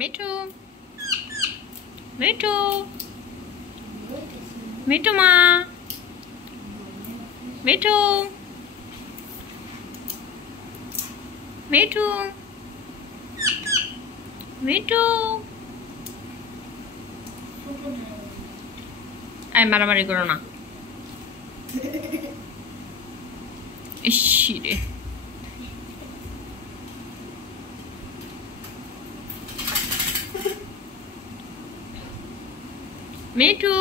মিঠু মিঠু মিঠু মা মিঠু মিঠু মিঠু আয় মারামারি করো না ইস রে মিঠু